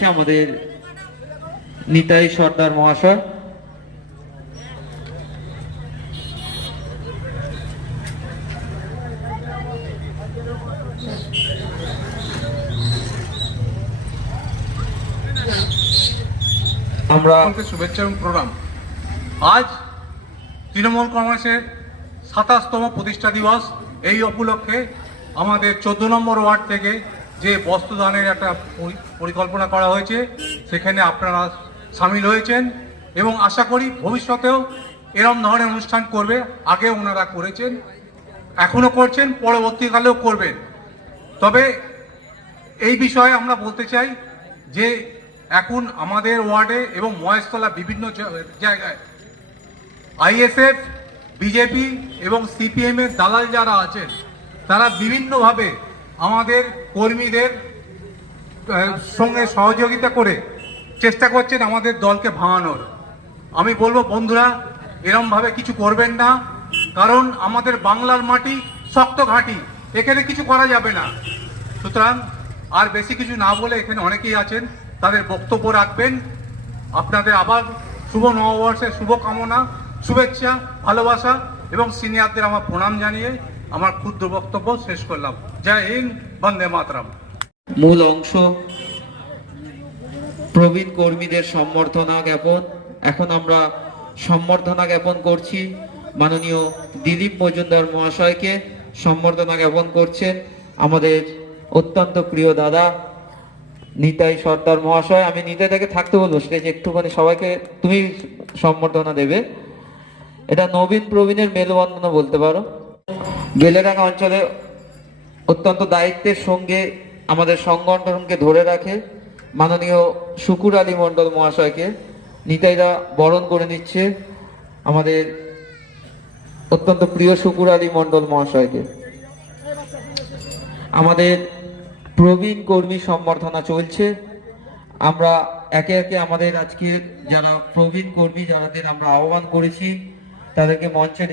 আমাদের নিতাই সর্দার মহাশয়। আমরা শুভেচ্ছা এবং প্রণাম। আজ তৃণমূল কংগ্রেসের ২৭তম প্রতিষ্ঠা দিবস। এই উপলক্ষে আমাদের ১৪ নম্বর ওয়ার্ড থেকে যে বস্ত্রদানের একটা পরিকল্পনা করা হয়েছে, সেখানে আপনারা সামিল হয়েছেন এবং আশা করি ভবিষ্যতেও এরম ধরনের অনুষ্ঠান করবে। আগে ওনারা করেছেন, এখনও করছেন, পরবর্তীকালেও করবেন। তবে এই বিষয়ে আমরা বলতে চাই যে এখন আমাদের ওয়ার্ডে এবং মহেশতলা বিভিন্ন জায়গায় আইএসএফ, বিজেপি এবং সিপিএমের দালাল যারা আছেন, তারা বিভিন্নভাবে আমাদের কর্মীদের সঙ্গে সহযোগিতা করে চেষ্টা করছেন আমাদের দলকে ভাঙানোর। আমি বলবো বন্ধুরা, এরমভাবে কিছু করবেন না, কারণ আমাদের বাংলার মাটি শক্ত ঘাঁটি, এখানে কিছু করা যাবে না। সুতরাং আর বেশি কিছু না বলে, এখানে অনেকেই আছেন, তাদের বক্তব্য রাখবেন। আপনাদের আবার শুভ নববর্ষের শুভকামনা, শুভেচ্ছা, ভালোবাসা এবং সিনিয়রদের আমার প্রণাম জানিয়ে আমার ক্ষুদ্র বক্তব্য শেষ করলাম। জয় হিন্দ, বন্দে মাতরম। মূল অংশ প্রবীণ কর্মীদের সম্বর্ধনা জ্ঞাপন। এখন আমরা সম্বর্ধনা জ্ঞাপন করছি মাননীয় দিলীপ মজুমদার মহাশয়কে। সম্বর্ধনা জ্ঞাপন করছেন আমাদের অত্যন্ত প্রিয় দাদা নিতাই সর্দার মহাশয়। আমি নিতাইটাকে থাকতে বলবো স্টেজে, একটুখানি সবাইকে তুমি সম্বর্ধনা দেবে। এটা নবীন প্রবীণের মেলবন্ধন বলতে পারো। বেলেডাঙ্গা অঞ্চলে অত্যন্ত দায়িত্বের সঙ্গে আমাদের সংগঠনকে ধরে রাখে মাননীয় শুকুর আলী মণ্ডল মহাশয়কে নিতাইরা বরণ করে নিচ্ছে, আমাদের অত্যন্ত প্রিয় শুকুর আলী মণ্ডল মহাশয়কে। আমাদের প্রবীণ কর্মী সম্বর্ধনা চলছে। আমরা একে একে আমাদের আজকে যারা প্রবীণ কর্মী, যাদের আমরা আহ্বান করেছি, তাদেরকে মঞ্চে